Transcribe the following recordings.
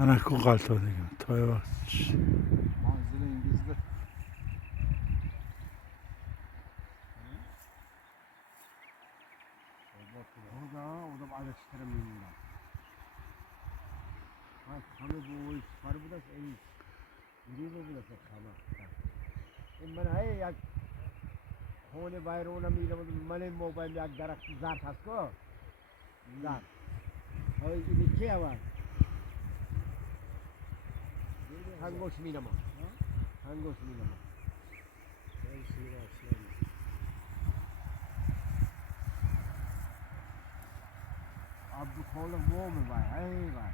Ana ku qalto degan. Toy vaqt. Manzili İngiliz'de. O da alıştırmayayım ben. Ha, kanı bu iş, karı bu da iyi. İyi bu da kanı. Ben hay ya. Hone bayrona mıyla mane mobil ya garak zar tasko. Zar. Hay ini kya var? Hangoş minama. Hangoş minama. Abdü Kolluk bu mu var? Hey var.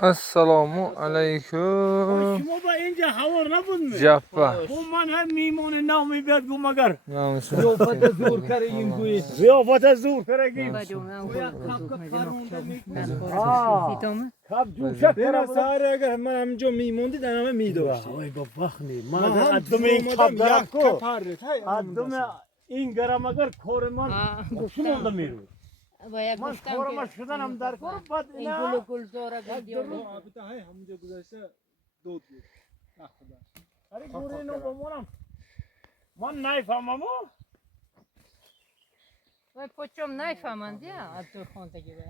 Assalomu alaykum. شما با اینجا هوا نبود Jappa. خب من هم میمونه نامی بیاد گو مگر Namusun. زیافت زور کرگیم گوی زیافت زور کرگیم کب جوشک Bana sahara eğer ben amca miymondi deneme miydi وای با بخنی من من اگر هم ادوم این کب yak درکو kaparret. Hay ادوم این گرم اگر کورمان شما دا میرو باید من گفتم کورما که شدنم در کور بعد این اینا گل و گل زارا گردیانو Abi de hay hamca güzelse doğdu. Aklıda. اری گورینو بمونم من نایفهمم و پچم نایفهمند یا از تو خونده گیره